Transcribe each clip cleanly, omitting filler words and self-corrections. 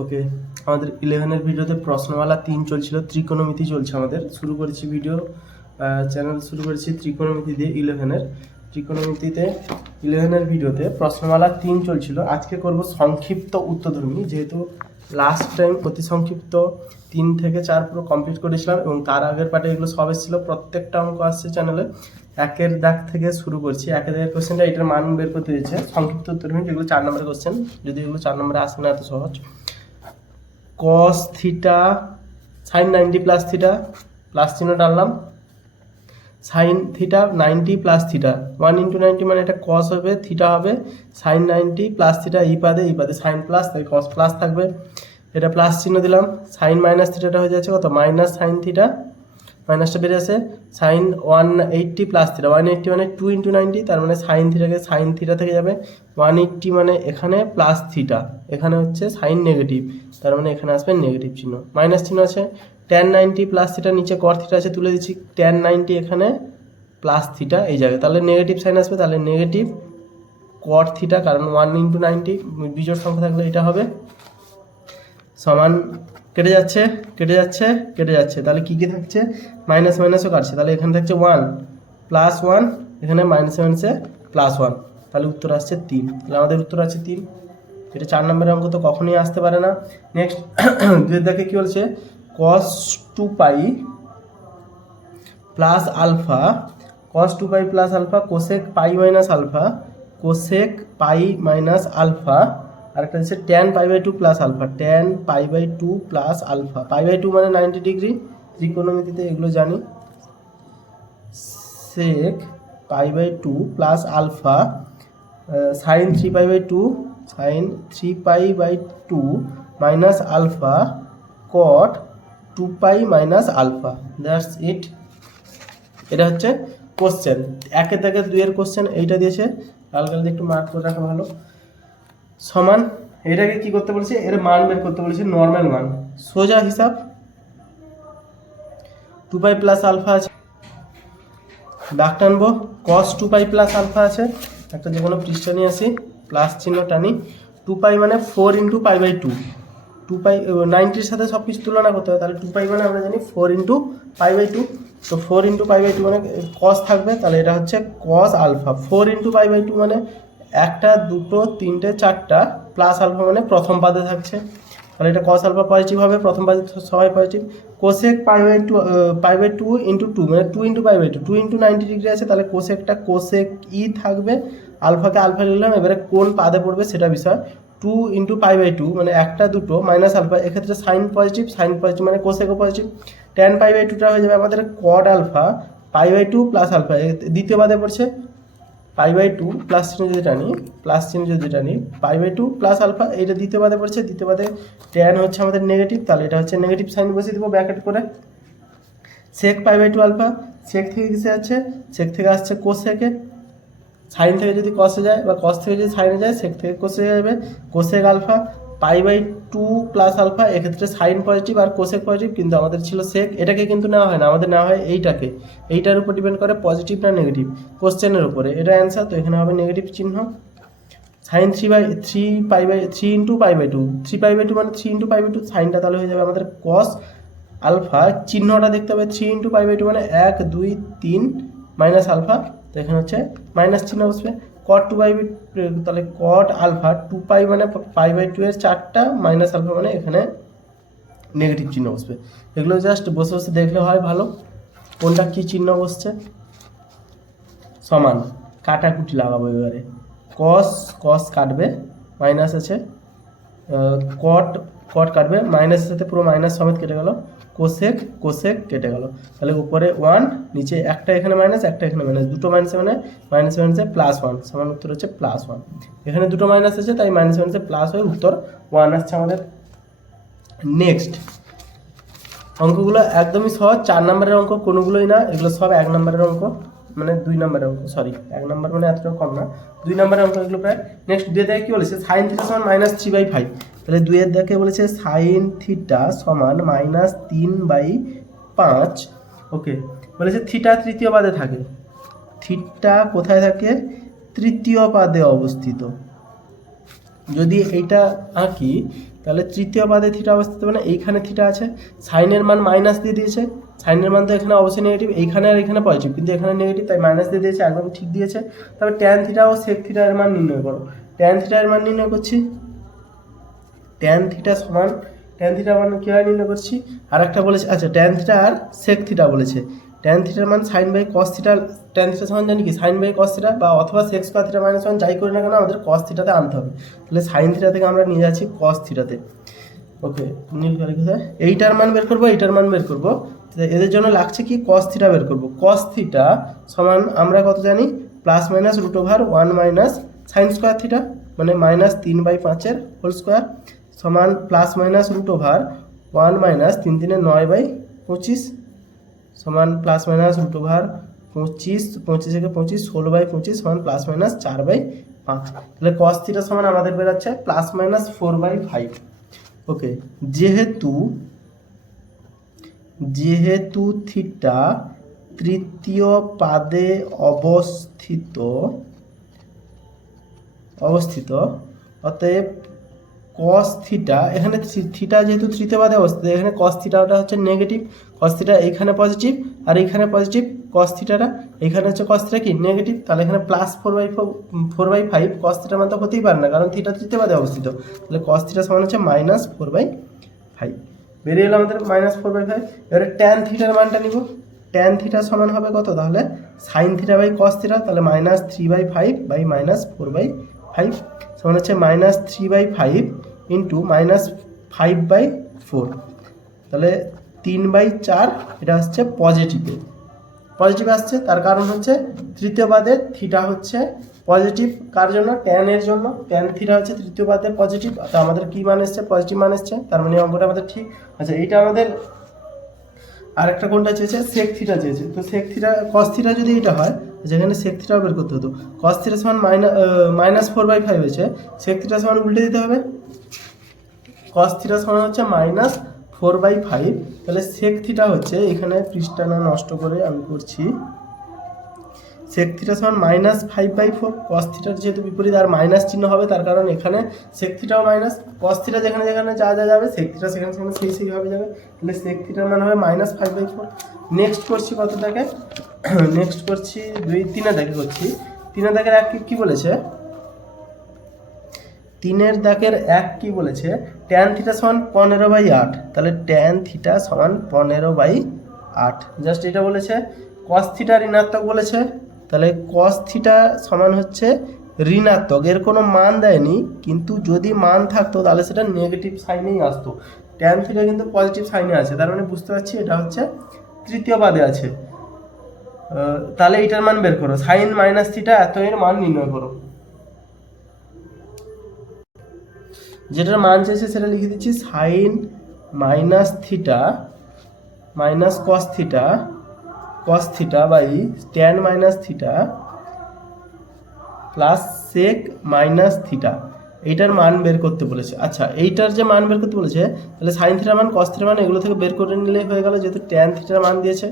ওকে, আমাদের 11-এর ভিডিওতে প্রশ্নমালা 3 চলছিল, ত্রিকোণমিতি চলছে আমাদের। শুরু করেছি ভিডিও চ্যানেল শুরু করেছি ত্রিকোণমিতি দিয়ে 11-এর। ত্রিকোণমিতিতে 11-এর ভিডিওতে প্রশ্নমালা 3 চলছিল। আজকে করব সংক্ষিপ্ত উত্তরধর্মী, যেহেতু লাস্ট টাইম অতি সংক্ষিপ্ত 3 থেকে 4 পুরো কমপ্লিট করেছিলাম এবং তার আগের পার্টে এগুলো সব এসেছিলো। প্রত্যেকটা অঙ্ক আসছে চ্যানেলে। একের দাগ থেকে শুরু করছি। একের দাগের কোশ্চেনটা এটার মান বের করতে দিয়েছে, সংক্ষিপ্ত উত্তরধর্মী, যেগুলো 4 নম্বরের কোশ্চেন। যদি এগুলো 4 নম্বরে আসে না, এত সহজ। cos theta sin 90 plus theta, plus চিহ্ন টানলাম, sin theta 90 plus theta, 1 into 90 মানে এটা cos হবে, থিটা হবে, sin 90 প্লাস থিটা, এই পাদে sin প্লাস, তাই cos প্লাস থাকবে। এটা প্লাস চিহ্ন দিলাম, sin মাইনাস থিটাটা হয়ে যাচ্ছে কত, মাইনাস sin থিটা, মাইনাসটা বেড়ে আসে, sin 180 প্লাস থিটা, 180 মানে 2 ইন্টু 90, তার মানে sin থিটাকে sin থিটা থেকে যাবে, 180 মানে এখানে প্লাস থিটা, এখানে হচ্ছে সাইন নেগেটিভ, তার মানে এখানে আসবে নেগেটিভ চিহ্ন, মাইনাস চিহ্ন আছে। tan 90 প্লাস থিটা, নিচে cot থিটা আছে, তুলে দিচ্ছি, tan 90 এখানে প্লাস থিটা এই জায়গায়, তাহলে নেগেটিভ সাইন আসবে, তাহলে নেগেটিভ cot থিটা, কারণ 1 ইন্টু 90 বিজোড় সংখ্যা থাকলে এটা হবে, সমান কেটে যাচ্ছে কেটে যাচ্ছে কেটে যাচ্ছে, তাহলে কী কী থাকছে, মাইনাস মাইনাসও কাটছে, তাহলে এখানে থাকছে 1 প্লাস 1, এখানে মাইনাস মাইনাসে প্লাস 1, তাহলে উত্তর আসছে 3। তাহলে আমাদের উত্তর আছে 3। এটা 4 নম্বরের অঙ্ক তো কখনোই আসতে পারে না। নেক্সট দুয়ের দেখে কী বলছে, cos 2π plus alpha, cos 2π plus alpha, cosec pi minus alpha, cosec pi minus alpha, আরেকটা হচ্ছে tan π/2 plus alpha, tan π/2 plus alpha, π/2 মানে 90 ডিগ্রি, ত্রিকোণমিতিতে এগুলো জানি, sec π/2 plus alpha, sine 3π/2, sine 3π/2 minus alpha, cot 2π minus alpha, that's it. এটা হচ্ছে question. একের দাগে দুইয়ের কোশ্চেন এইটা দিয়েছে, লাল কালি একটু মার্ক করে রাখা ভালো। সমান, এটাকে কি করতে বলেছে, এর মান বের করতে বলেছে, নর্মাল মান, সোজা হিসাব, 2π প্লাস আলফা আছে, দাগ টানবো, cos 2π প্লাস আলফা আছে, একটা যে কোনো পৃষ্ঠা নিয়ে আসি, প্লাস চিহ্ন টানি, 2π মানে 4 ইন্টু π/2, 2π 90-র সাথে সব কিছু তুলনা করতে হবে, তাহলে 2π মানে আমরা জানি 4 ইন্টু π/2, তো 4 ইন্টু π/2 মানে cos থাকবে, তাহলে এটা হচ্ছে cos আলফা, 4 ইন্টু π/2 মানে একটা, দুটো, তিনটে, চারটা, প্লাস আলফা মানে প্রথম পাদে থাকছে, তাহলে এটা cos আলফা পজিটিভ হবে, প্রথম পাদে সবাই পজিটিভ। কোসেক π/2 ইন্টু 2 মানে 2 ইন্টু π/2, 2 ইন্টু 90 ডিগ্রি আছে, তাহলে কোসেকটা কোসেক ই থাকবে, আলফাকে আলফা লিখলাম, এবারে কোন পাদে পড়বে সেটা বিষয়। 2 ইন্টু π/2 মানে একটা, দুটো, মাইনাস আলফা, এক্ষেত্রে সাইন পজিটিভ মানে কোসেকও পজিটিভ, tan π/2টা হয়ে যাবে আমাদের cot আলফা, π/2 প্লাস আলফা, দ্বিতীয় পাদে পড়ছে, π/2 প্লাস চিহ্ন যদি টানি, প্লাস চিহ্ন যদি টানি, π/2 প্লাস আলফা, এইটা দ্বিতীয় পাদে পড়ছে, দ্বিতীয় পাদে tan হচ্ছে আমাদের নেগেটিভ, তাহলে এটা হচ্ছে নেগেটিভ সাইন বসিয়ে দেবো ব্র্যাকেট করে, সেক π/2 আলফা, সেক থেকে কিসে আছে, সেক থেকে আসছে কোসেকে, সাইন থেকে যদি কসে যায় বা কস থেকে যদি সাইনে যায়, সেক থেকে কোসে যাবে, কোসেক আলফা, π/2 প্লাস আলফা, এক্ষেত্রে সাইন পজিটিভ আর কোসেক পজিটিভ, কিন্তু আমাদের ছিল সেক, এটাকে কিন্তু নেওয়া হয় না, আমাদের নেওয়া হয় এইটাকে, এইটার উপর ডিপেন্ড করে পজিটিভ না নেগেটিভ, কোশ্চেনের উপরে, এটা অ্যান্সার, তো এখানে হবে নেগেটিভ চিহ্ন। সাইন 3 ইন্টু π/2, 3π/2 মানে 3 ইন্টু π/2, সাইনটা তাহলে হয়ে যাবে আমাদের কস আলফা, চিহ্নটা দেখতে হবে, 3 ইন্টু π/2 মানে 1 2 3 মাইনাস আলফা, তো এখানে হচ্ছে মাইনাস চিহ্ন বসবে, cot 2π, তাহলে cot আলফা 2π মানে π/2 এর 4টা, মাইনাস আলফা মানে এখানে নেগেটিভ চিহ্ন বসবে। এগুলো জাস্ট বসে বসে দেখলে হয় ভালো, কোনটা কী চিহ্ন বসছে। সমান, কাটাকুটি লাগাবো এবারে, কস কাটবে, মাইনাস আছে, কট কাটবে, মাইনাসের সাথে পুরো মাইনাস সমেত কেটে গেল, কোসেক কেটে গেল, তাহলে উপরে 1, নিচে একটা এখানে মাইনাস, একটা এখানে মাইনাস, দুটো মাইনাসে মানে মাইনাসে প্লাস 1, সমান উত্তর হচ্ছে প্লাস 1, এখানে দুটো মাইনাস আছে তাই মাইনাসে প্লাস হয়ে উত্তর 1 আসছে আমাদের। নেক্সট অঙ্কগুলো একদমই সহজ, 4 নম্বরের অঙ্ক কোনোগুলোই না, এগুলো সব 1 নম্বরের অঙ্ক, মানে 2 নম্বরের অঙ্ক, সরি 1 নম্বর মানে এতটা কম না, 2 নম্বরের অঙ্ক এগুলো প্রায়। নেক্সট 2 দেখে কী বলেছে, সাইন থিটা সমান -3/5, তাহলে 2 দেখে বলেছে সাইন থিটা সমান -3/5, ওকে, বলেছে থিটা তৃতীয় পাদে থাকে, থিটা কোথায় থাকে, তৃতীয় পাদে অবস্থিত, যদি এইটা আঁকি তাহলে তৃতীয় পাদে থিটা অবস্থিত, মানে এইখানে থিটা আছে, সাইনের মান মাইনাস দিয়ে দিয়েছে, সাইনের মান তো এখানে অবশ্যই নেগেটিভ, এইখানে আর এখানে পজিটিভ, কিন্তু এখানে নেগেটিভ, তাই মাইনাস দিয়ে দিয়েছে, একদম ঠিক দিয়েছে। তবে ট্যান থিটা ও সেক থিটা এর মান নির্ণয় করো। ট্যান থিটা এর মান নির্ণয় করছি, ট্যান থিটা সমান, ট্যান থিটা মান কীভাবে নির্ণয় করছি, আর একটা বলেছে, আচ্ছা ট্যান থিটা আর সেক থিটা বলেছে। ট্যান থিটার মান sine by cos theta, tan theta সমান জানি কি সাইন বাই কস থিটা, বা অথবা sec square theta minus one, যাই করি না কেন আমাদের কস থিটাতে আনতে হবে। তাহলে সাইন থিটা থেকে আমরা নিয়ে যাচ্ছি কস থিটাতে। ওকে, এইটার মান বের করবো, এইটার মান বের করবো, এদের জন্য লাগছে কি কস থিটা বের করবো। কস থিটা সমান আমরা কত জানি, plus minus root over 1 minus sine square theta, মানে মাইনাস 3/5 হোল স্কোয়ার, সমান plus minus root over 1 minus 3 3 9/25, সমান প্লাস মাইনাস রুট ওভার 25, 25 থেকে 25 16/25 সমান প্লাস মাইনাস 4/5। তাহলে কস থিটা সমান আমাদের বেরোচ্ছে প্লাস মাইনাস 4/5। ওকে, যেহেতু থিটা তৃতীয় পাদে অবস্থিত, অতএব কস থিটা, এখানে থিটা যেহেতু তৃতীয় পাদে অবস্থিত, এখানে কস থিটাটা হচ্ছে নেগেটিভ, কস থিটা এইখানে পজিটিভ আর এইখানে পজিটিভ, কস থিটাটা এখানে হচ্ছে কস থিটা কি নেগেটিভ, তাহলে এখানে প্লাস 4/5 কস থিটার মান তো হতেই পারে না, কারণ থিটা তৃতীয় পাদে অবস্থিত। তাহলে কস থিটা সমান হচ্ছে মাইনাস 4/5, বেরিয়ে এলো আমাদের মাইনাস 4/5। এবারে ট্যান থিটার মানটা নিব, ট্যান থিটা সমান হবে কত, তাহলে sine theta by cos theta, তাহলে মাইনাস 3/5 বাই মাইনাস 4/5 সমান হচ্ছে মাইনাস 3/5 ইন্টু মাইনাস 5/4, তাহলে 3/4, এটা হচ্ছে পজিটিভ আসছে। তার কারণ হচ্ছে তৃতীয় পাদের থিটা হচ্ছে পজিটিভ, কার জন্য, ট্যানের জন্য, ট্যান থিটা হচ্ছে তৃতীয় পাদে পজিটিভ, তো আমাদের কি মান এসছে, পজিটিভ মান এসছে, তার মানে অঙ্কটা আমাদের ঠিক। আচ্ছা, এইটা আমাদের আরেকটা কোনটা চেয়েছে, সেক থিটা চেয়েছে, তো সেক থিটা কস থিটা যদি এটা হয়, যেখানে সেক থিটাও বের করতে হতো, কস থিটা সমান মাইনাস 4/5 হয়েছে, সেক থিটা সমান উল্টে দিতে হবে, কস থিটা সমান হচ্ছে মাইনাস 4/5, তাহলে সেক থিটা হচ্ছে, এখানে পৃষ্ঠা না নষ্ট করে আমি করছি, সেক থিটা সমান মাইনাস 5/4, কস থিটার যেহেতু বিপরীত আর মাইনাস চিহ্ন হবে, তার কারণ এখানে সেক থিটাও মাইনাস, কস থিটা যেখানে যেখানে যা যাবে, সেক থিটা সেখানে সেখানে সেইভাবে যাবে, তাহলে সেক থিটার মান হবে মাইনাস 5/4। নেক্সট করছি কতটাকে, নেক্সট করছি 3 দাগে করছি, 3 দাগের এক কি বলেছে, 3 দাগের এক কি বলেছে, ট্যান থিটা সমান 15/8, তাহলে ট্যান থিটা সমান 15/8, জাস্ট এটা বলেছে। কস থিটা ঋণাত্মক বলেছে, তাহলে কস থিটা সমান হচ্ছে ঋণাত্মক, এর কোনো মান দেয়নি, কিন্তু যদি মান থাকতো তাহলে সেটা নেগেটিভ সাইনেই আসতো, ট্যান থিটা কিন্তু পজিটিভ সাইনে আছে, তার মানে বুঝতে পারছি এটা হচ্ছে তৃতীয় পাদে আছে। তাহলে এটার মান বের করো, সাইন মাইনাস থিটা এত এর মান নির্ণয় করো, যেটার মান চাইছে সেটা লিখে দিচ্ছি, sine minus theta minus cos theta by tan minus theta plus sec minus theta, এইটার মান বের করতে বলেছে। আচ্ছা, এইটার যে মান বের করতে বলেছে, তাহলে সাইন থিটার মান, কস থিটার মান এগুলো থেকে বের করে নিলেই হয়ে গেল, যেহেতু ট্যান থিটার মান দিয়েছে,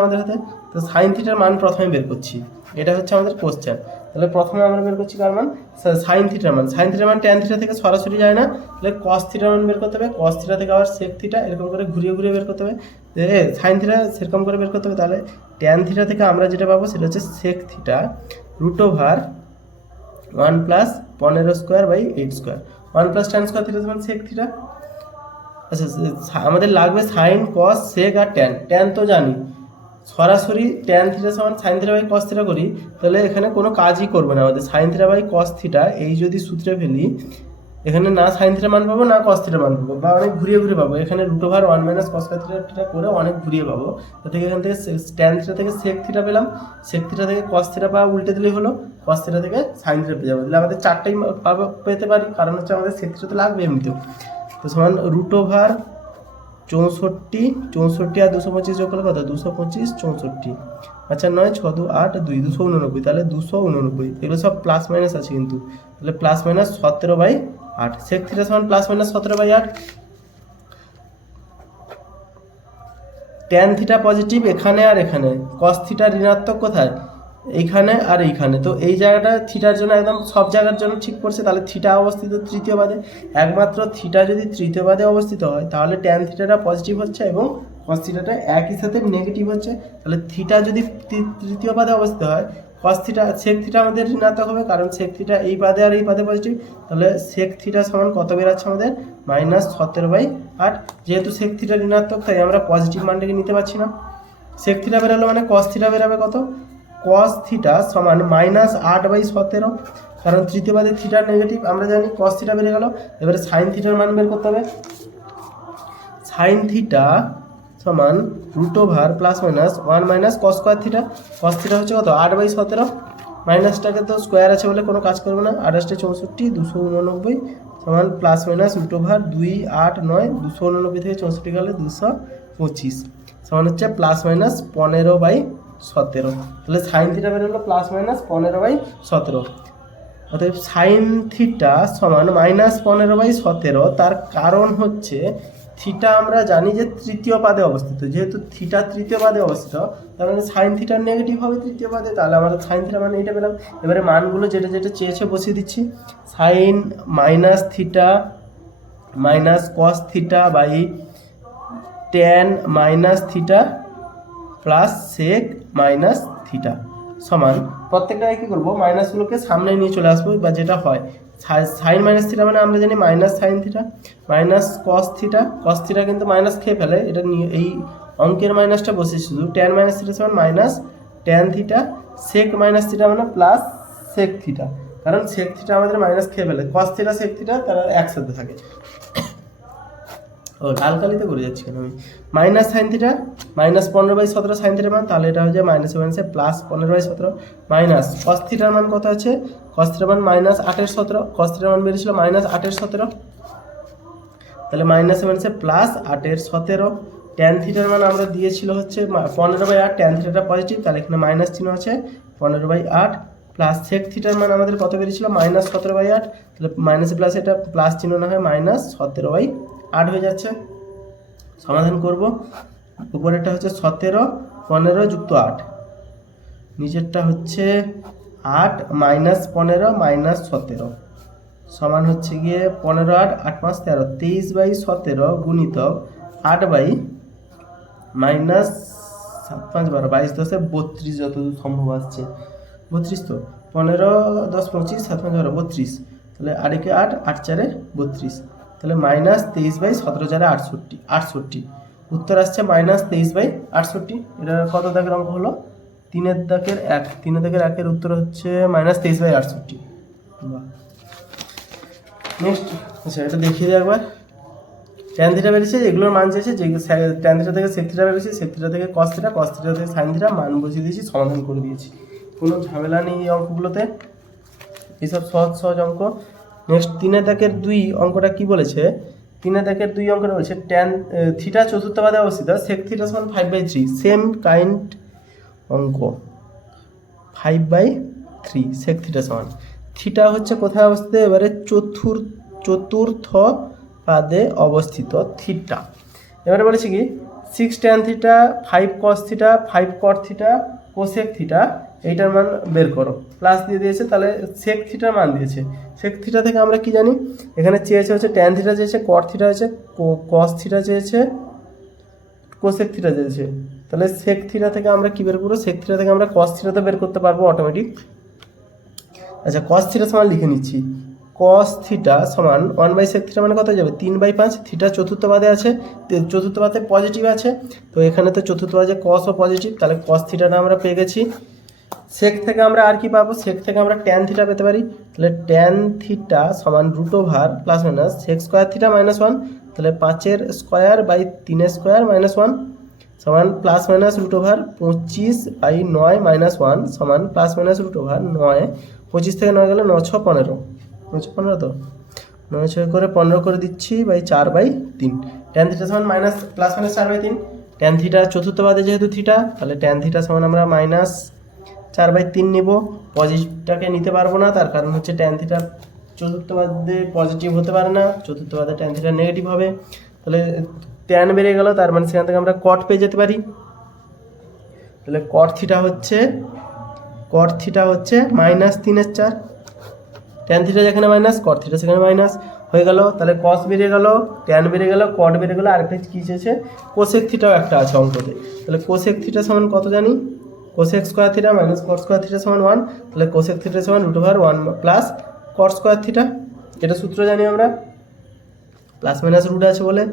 আমাদের হাতে, তো সাইন থিটার মান প্রথমে বের করছি, এটা হচ্ছে আমাদের কোশ্চেন। তাহলে প্রথমে আমরা বের করছি কার মান, সাইন থিটার মান, ট্যান থিটা থেকে সরাসরি যায় না, তাহলে কস থিটার মান বের করতে হবে, কস থিটা থেকে আবার সেক থিটা, এরকম করে ঘুরিয়ে বের করতে হবে, সাইন থিটা সেরকম করে বের করতে হবে। তাহলে ট্যান থিটা থেকে আমরা যেটা পাবো সেটা হচ্ছে sec theta root over 1 plus 15²/8², 1 plus tan square theta সমান সেক থিটা। আচ্ছা, আমাদের লাগবে সাইন, কস, সেক আর ট্যান তো জানি, সরাসরি ট্যান থিটা সমান sine theta by cos theta করি, তাহলে এখানে কোনো কাজই করবে না আমাদের, sine theta by cos theta এই যদি সূত্রে ফেলি, এখানে না সাইন থিটা মান পাবো না কস থিটা মান পাবো, বা অনেক ঘুরিয়ে পাবো, এখানে root over 1 minus cos theta করে অনেক ঘুরিয়ে পাবো, তাতে এখান থেকে ট্যান থিটা থেকে সেক থিটা পেলাম, সেক থিটা থেকে কস থিটা পাওয়া উল্টে দিলেই হলো, কস থিটা থেকে সাইন থিটা পেয়ে যাবো, তাহলে আমাদের 4টাই পেতে পারি, কারণ হচ্ছে আমাদের সেক থিটা তো লাগবে এমনিতেও, তো সমান রুট ওভার 64 আর 225 যোগ করলে কত, 225 64, আচ্ছা 9 6 2 8 2 289, তাহলে 289, এগুলো সব প্লাস মাইনাস আছে কিন্তু, তাহলে প্লাস মাইনাস 17/8, সেক থিটা সমান plus minus 17/8, tan theta positive এখানে আর এখানে, কস থিটা ঋণাত্মক কোথায়, এইখানে আর এইখানে, তো এই জায়গাটা থিটার জন্য একদম সব জায়গার জন্য ঠিক পড়ছে। তাহলে থিটা অবস্থিত তৃতীয় পাদে, একমাত্র থিটা যদি তৃতীয় পাদে অবস্থিত হয় তাহলে ট্যান থিটাটা পজিটিভ হচ্ছে এবং কস থিটাটা একই সাথে নেগেটিভ হচ্ছে। তাহলে থিটা যদি তৃতীয় পাদে অবস্থিত হয়, কস থিটা সেক থিটা আমাদের ঋণাত্মক হবে, কারণ সেক থিটা এই পাদে আর এই পাদে পজিটিভ। তাহলে সেক থিটা সমান কত বেরাচ্ছে আমাদের -17/8। যেহেতু সেক থিটা ঋণাত্মক তাই আমরা পজিটিভ মানটাকে নিতে পারছি না। সেক থিটা বেরালো মানে কস থিটা বেরাবে কত, কস থিটা সমান -8/17, কারণ তৃতীয় পাদে থিটা নেগেটিভ আমরা জানি, কস থিটা বেড়ে গেল। এবারে সাইন থিটার মান বের করতে হবে। সাইন থিটা সমান √+(1 - cos square theta. Cos theta হচ্ছে কত 8/17, মাইনাসটাকে তো স্কোয়ার আছে বলে কোনো কাজ করবে না, 28 64 289 সমান +(√2 8 9 289 থেকে 64 গেলে 225 সমান হচ্ছে +-15/17। তাহলে সাইন থিটা বেরোলো +-15/17। অতএব সাইন থিটা সমান -15/17। তার কারণ হচ্ছে থিটা আমরা জানি যে তৃতীয় পাদে অবস্থিত, যেহেতু থিটা তৃতীয় পাদে অবস্থিত তার মানে সাইন থিটার নেগেটিভ হবে তৃতীয় পাদে। তাহলে আমরা সাইন থিটা মানে এইটা পেলাম। এবারে মানগুলো যেটা যেটা চেয়েছে বসিয়ে দিচ্ছি। Sine -theta -cos theta by tan -theta plus sec theta সমান, প্রত্যেকটাকে কী করবো, মাইনাসগুলোকে সামনে নিয়ে চলে আসবো, বা যেটা হয় সাইন -থিটা মানে আমরা জানি -sign theta -cos theta. Cos theta কিন্তু মাইনাস খেয়ে ফেলে, এটা নিয়ে এই অঙ্কের মাইনাসটা বসে শুধু ট্যান থিটা সমান -ট্যান থিটা, সেক থিটা মানে প্লাস সেক থিটা, কারণ সেক থিটা আমাদের মাইনাস খেয়ে ফেলে, কস থিটা সেক থিটা তারা একসাথে থাকে। ও লালকালিতে করে যাচ্ছি কেন আমি, -সাইন থিটা -15/17 সাইন থিটার মান, তাহলে এটা হয়ে যায় -7 +15/17 মাইনাস কস থিটার মান কত আছে, কস থিটার মান -8/17, কস থিটার মান বেরিয়েছিল -8/17, তাহলে -7 +8/17। ট্যান থিটার মান আমরা দিয়েছিল হচ্ছে 15/8, ট্যান থিটাটা পজিটিভ তাহলে এখানে মাইনাস চিহ্ন আছে 15/8 প্লাস সেক থিটার মান আমাদের কত বেরিয়েছিল -17/8, তাহলে মাইনাসে প্লাস এটা প্লাস চিহ্ন না হয় -17/8 হয়ে যাচ্ছে। সমাধান করব, উপরেরটা হচ্ছে 17 15 যুক্ত 8, নিচেরটা হচ্ছে 8 -15 -17 সমান হচ্ছে গিয়ে 15 8 8 5 13 23/17 গুণিতক 8/- 7 5 12 22 10 32 যতদূর সম্ভব আসছে 32, তো 15 10 25 7 5 12 32, তাহলে 8 একে 8 8 4 32, তাহলে -23/17 68 উত্তর আসছে -23/68। এটা কত দাগের অঙ্ক হলো, 3 দাগের 1, 3 দাগের 1-এর উত্তর হচ্ছে -23/68। বাহ, নেক্সট আচ্ছা এটা দেখিয়ে দিই একবার। ট্যান থিটা বেরিয়েছে, এগুলোর মান চেয়েছে, যে ট্যান থিটা থেকে সেক থিটা বেরিয়েছে, সেক থিটা থেকে কস থিটা, কস থিটা থেকে সাইন থিটা, মান বসিয়ে দিয়েছি, সমাধান করে দিয়েছি, কোনো ঝামেলা নেই এই অঙ্কগুলোতে, এইসব সহজ সহজ অঙ্ক। নেক্সট 3 দাগের 2 অঙ্কটা কি বলেছে, 3 দাগের 2 অঙ্কটা বলেছে ট্যান থিটা চতুর্থ পাদে অবস্থিত, সেক থিটা সমান 5/3, সেম কাইন্ড অঙ্ক 5/3 সেক থিটা সমান, থিটা হচ্ছে কোথায় অবস্থিত, এবারে চতুর্থ পাদে অবস্থিত থিটা। এবারে বলেছি কি 6 ট্যান থিটা 5 কস থিটা 5 কট থিটা কোসেক থিটা, এইটার মান বের করো, প্লাস দিয়ে দিয়েছে, তাহলে সেক থিটার মান দিয়েছে। সেক থিটা থেকে আমরা কি জানি, এখানে চেয়েছে হচ্ছে ট্যান থিটা চেয়েছে, কট থিটা হচ্ছে, কস থিটা চেয়েছে, কোসেক থিটা চেয়েছে, তাহলে সেক থিটা থেকে আমরা কি বের করবো, সেক থিটা থেকে আমরা কস থিটা তো বের করতে পারবো অটোমেটিক। আচ্ছা কস থিটা সমান লিখে নিচ্ছি, কস থিটা সমান 1/sec থিটা মানে কত হয়ে যাবে 3/5, থিটা চতুর্থ পাদে আছে, চতুর্থ পাদে পজিটিভ আছে, তো এখানে তো চতুর্থ পাদে কসও পজিটিভ, তাহলে কস থিটাটা আমরা পেয়ে গেছি। সেক থেকে আমরা আর কি পাবো, সেক থেকে আমরা ট্যান থিটা পেতে পারি, তাহলে ট্যান থিটা সমান √+ সেক স্কোয়ার থিটা -1, তাহলে 5 স্কোয়ার বাই 3 স্কোয়ার -1 সমান +-√25/9 -1 সমান +-√9, 25 থেকে 9 গেলে 9 6 15, 9 6 15 তো 9 6 করে 15 করে দিচ্ছি বাই 4/3, ট্যান থিটা সমান +-4/3, ট্যান থিটা চতুর্থ পাদে যেহেতু থিটা, তাহলে ট্যান থিটা সমান আমরা -4/3 নেব, পজিটিভটাকে নিতে পারবো না, তার কারণ হচ্ছে ট্যান থিটা চতুর্থ পাদে পজিটিভ হতে পারে না, চতুর্থ পাদে ট্যান থিটা নেগেটিভ হবে, তাহলে ট্যান বেড়ে গেল, তার মানে সেখান থেকে আমরা কট পেয়ে যেতে পারি, তাহলে কট থিটা হচ্ছে কট থিটা হচ্ছে -3/4, ট্যান থিটা যেখানে মাইনাস কট থিটা সেখানে মাইনাস হয়ে গেল। তাহলে কস বেড়ে গেল, ট্যান বেড়ে গেল, কট বেড়ে গেল, আরেকটা কী চেয়েছে কোসেক থিটাও একটা আছে অঙ্কতে। তাহলে কোসেক থিটা সমান কত জানি, cosec square theta minus cot square theta সমান 1। তাহলে কোসেক থিটা সমান √1 প্লাস কট স্কোয়ার থিটা, এটা সূত্র জানি আমরা, প্লাস মাইনাস রুট আছে বলে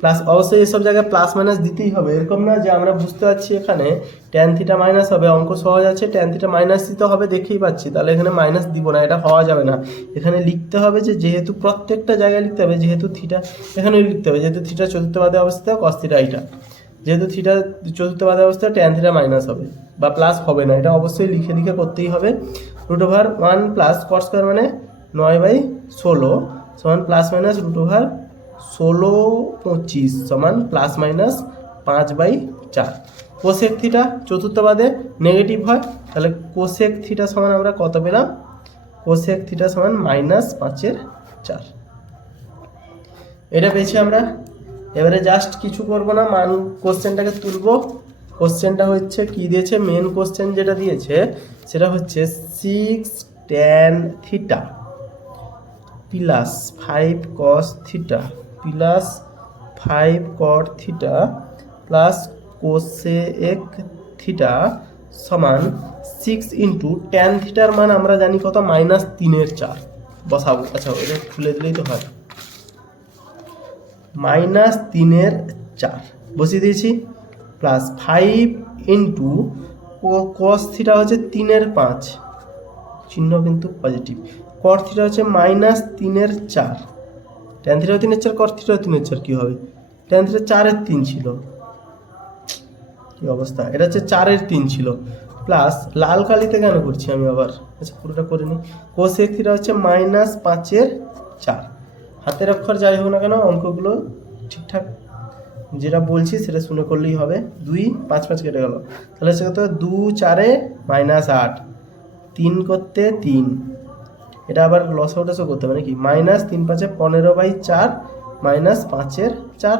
প্লাস, অবশ্যই এসব জায়গায় প্লাস মাইনাস দিতেই হবে। এরকম না যে আমরা বুঝতে পারছি এখানে ট্যান থিটা মাইনাস হবে, অঙ্ক সহজ আছে, ট্যান থিটা মাইনাস দিতে হবে দেখেই পাচ্ছি, তাহলে এখানে মাইনাস দিব না, এটা হওয়া যাবে না। এখানে লিখতে হবে যে যেহেতু প্রত্যেকটা জায়গায় লিখতে হবে, যেহেতু থিটা এখানেও লিখতে হবে, যেহেতু থিটা চতুর্থবাদী অবস্থা কস থিটা এইটা, যেহেতু থিটা চতুর্থবাদী অবস্থা ট্যান থিটা মাইনাস হবে বা প্লাস হবে না, এটা অবশ্যই লিখে লিখে করতেই হবে। √1 প্লাস কট স্কোয়ার মানে 9/16 সমান প্লাস মাইনাস √16/25 সমান প্লাস মাইনাস 5/4। কোসেক থিটা চতুর্থবাদে নেগেটিভ হয়, তাহলে কোসেক থিটা সমান আমরা কত পেলাম, কোসেক থিটা সমান -5/4, এটা পেয়েছি আমরা। এবারে জাস্ট কিছু করব না, মান কোশ্চেনটাকে তুলবো। কোশ্চেনটা হচ্ছে কি দিয়েছে, মেন কোশ্চেন যেটা দিয়েছে সেটা হচ্ছে 6 tan theta plus 5 cos theta plus 5 cot theta plus cosec theta সমান 6 ইন্টু ট্যান থিটার মান আমরা জানি কত, -3/4 বসাবো। আচ্ছা এটা খুলে দিলেই তো হয়, -3/4 বসিয়ে দিয়েছি, প্লাস 5 ইন্টু কস থিটা হচ্ছে 3/5, চিহ্ন কিন্তু পজিটিভ, কট থিটা হচ্ছে -3/4, ট্যান থিটা 3/4, কট থিটা 3/4, কী হবে, ট্যান থিটা 4/3 ছিল, কী অবস্থা, এটা হচ্ছে 4/3 ছিল, প্লাস লাল কালিতে কেন করছি আমি আবার, আচ্ছা পুরোটা করে নিই, কোসেক থিটা হচ্ছে -5/4, হাতের অক্ষর যাই হোক না কেন অঙ্কগুলো ঠিকঠাক যেটা বলছি সেটা শুনে করলেই হবে। 2 5 5 কেটে গেল, তাহলে হচ্ছে কত, 2 4 -8, 3 করতে 3, এটা আবার লসাগুটাসও করতে হবে নাকি, -3 5 15/4 -5/4,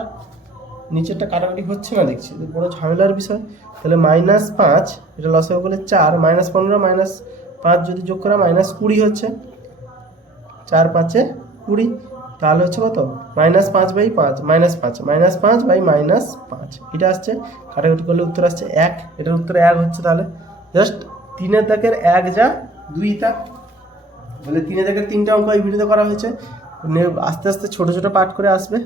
নিচেরটা কাটাকাটি হচ্ছে না দেখছি, বড় ঝামেলার বিষয়। তাহলে -5, এটা লসাগু করলে 4, -15 -5 যদি যোগ করা -20 হচ্ছে, 4 5 20, তাহলে হচ্ছে কত, -5/5 -5 এটা আসছে, কাটাকুটি করলে উত্তর আসছে 1, এটার উত্তর 1 হচ্ছে। তাহলে জাস্ট 3-এর দাগের 1 যা 2 তা, বলে 3-এর দাগের 3টে অঙ্ক এই ভিডিওতে করা হয়েছে, আস্তে আস্তে ছোট ছোট পার্ট করে আসবে।